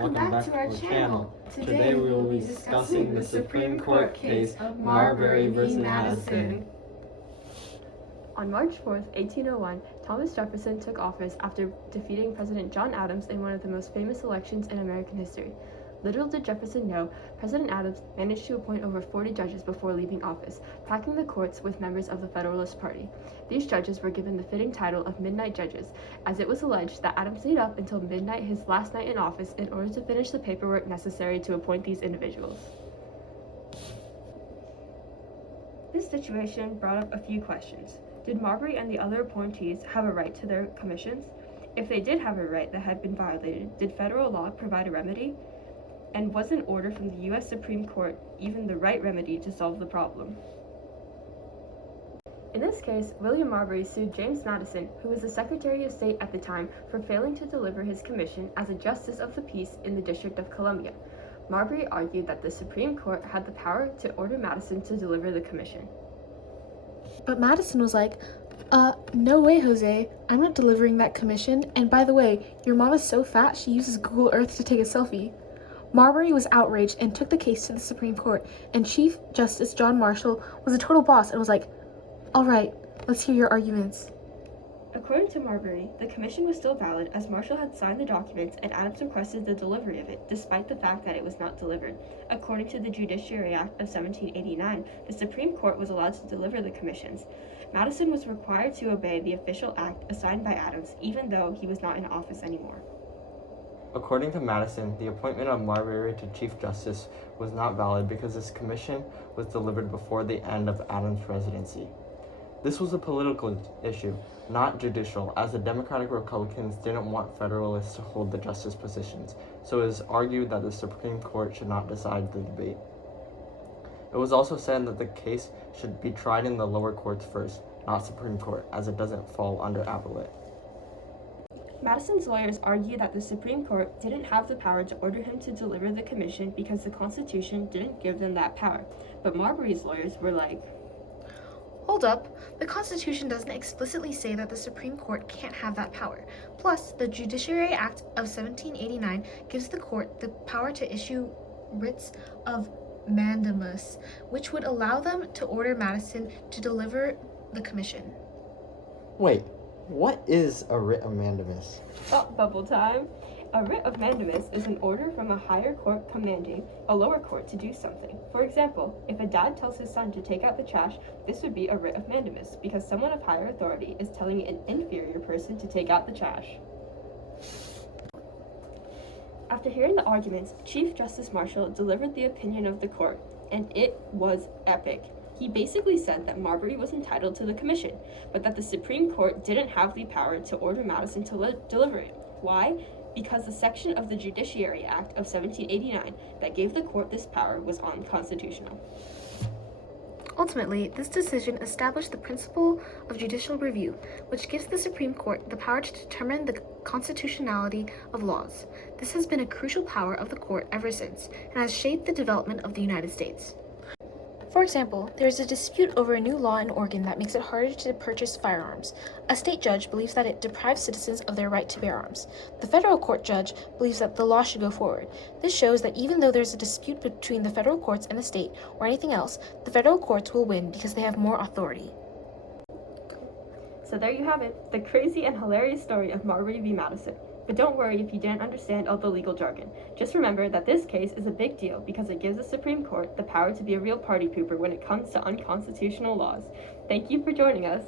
Welcome back to our channel. Today we will be discussing the Supreme Court case of Marbury v. Madison. On March 4, 1801, Thomas Jefferson took office after defeating President John Adams in one of the most famous elections in American history. Little did Jefferson know, President Adams managed to appoint over 40 judges before leaving office, packing the courts with members of the Federalist Party. These judges were given the fitting title of midnight judges, as it was alleged that Adams stayed up until midnight his last night in office in order to finish the paperwork necessary to appoint these individuals. This situation brought up a few questions. Did Marbury and the other appointees have a right to their commissions? If they did have a right that had been violated, did federal law provide a remedy? And was an order from the U.S. Supreme Court even the right remedy to solve the problem? In this case, William Marbury sued James Madison, who was the Secretary of State at the time, for failing to deliver his commission as a Justice of the Peace in the District of Columbia. Marbury argued that the Supreme Court had the power to order Madison to deliver the commission. But Madison was like, no way, Jose. I'm not delivering that commission. And by the way, your mom is so fat she uses Google Earth to take a selfie. Marbury was outraged and took the case to the Supreme Court, and Chief Justice John Marshall was a total boss and was like, all right, let's hear your arguments. According to Marbury, the commission was still valid as Marshall had signed the documents and Adams requested the delivery of it, despite the fact that it was not delivered. According to the Judiciary Act of 1789, the Supreme Court was allowed to deliver the commissions. Madison was required to obey the official act assigned by Adams, even though he was not in office anymore. According to Madison, the appointment of Marbury to Chief Justice was not valid because his commission was delivered before the end of Adams' presidency. This was a political issue, not judicial, as the Democratic Republicans didn't want Federalists to hold the justice positions, so it is argued that the Supreme Court should not decide the debate. It was also said that the case should be tried in the lower courts first, not Supreme Court, as it doesn't fall under appellate. Madison's lawyers argue that the Supreme Court didn't have the power to order him to deliver the commission because the Constitution didn't give them that power. But Marbury's lawyers were like, Hold up, the Constitution doesn't explicitly say that the Supreme Court can't have that power. Plus, the Judiciary Act of 1789 gives the court the power to issue writs of mandamus, which would allow them to order Madison to deliver the commission. Wait, what is a writ of mandamus? Thought bubble time. A writ of mandamus is an order from a higher court commanding a lower court to do something. For example, if a dad tells his son to take out the trash, this would be a writ of mandamus because someone of higher authority is telling an inferior person to take out the trash. After hearing the arguments, Chief Justice Marshall delivered the opinion of the court, and it was epic. He basically said that Marbury was entitled to the commission, but that the Supreme Court didn't have the power to order Madison to deliver it. Why? Because the section of the Judiciary Act of 1789 that gave the court this power was unconstitutional. Ultimately, this decision established the principle of judicial review, which gives the Supreme Court the power to determine the constitutionality of laws. This has been a crucial power of the court ever since, and has shaped the development of the United States. For example, there is a dispute over a new law in Oregon that makes it harder to purchase firearms. A state judge believes that it deprives citizens of their right to bear arms. The federal court judge believes that the law should go forward. This shows that even though there's a dispute between the federal courts and the state, or anything else, the federal courts will win because they have more authority. So there you have it, the crazy and hilarious story of Marbury v. Madison. But don't worry if you didn't understand all the legal jargon. Just remember that this case is a big deal because it gives the Supreme Court the power to be a real party pooper when it comes to unconstitutional laws. Thank you for joining us.